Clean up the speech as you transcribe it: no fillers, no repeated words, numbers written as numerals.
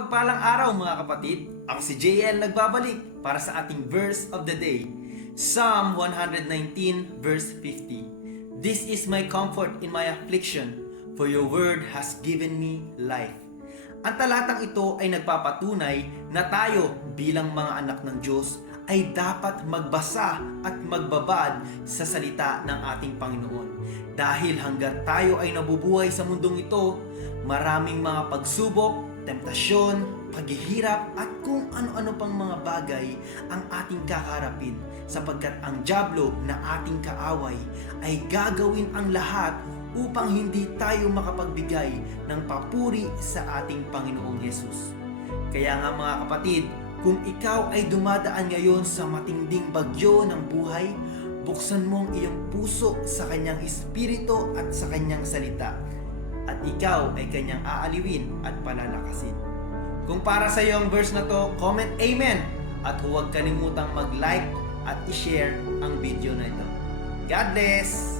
Mapagpalang araw mga kapatid, ako si JL nagbabalik para sa ating verse of the day. Psalm 119 verse 50. This is my comfort in my affliction, for your word has given me life. Ang talatang ito ay nagpapatunay na tayo bilang mga anak ng Diyos ay dapat magbasa at magbabad sa salita ng ating Panginoon. Dahil hanggat tayo ay nabubuhay sa mundong ito, maraming mga pagsubok, temptasyon, paghihirap at kung ano-ano pang mga bagay ang ating kakaharapin sapagkat ang dyablo na ating kaaway ay gagawin ang lahat upang hindi tayo makapagbigay ng papuri sa ating Panginoong Yesus. Kaya nga mga kapatid, kung ikaw ay dumadaan ngayon sa matinding bagyo ng buhay, buksan mo ang iyong puso sa kanyang espiritu at sa kanyang salita. At ikaw ay kanyang aaliwin at palalakasin. Kung para sa iyo ang verse na to, comment Amen! At huwag kalimutang mag-like at i-share ang video na ito. God bless!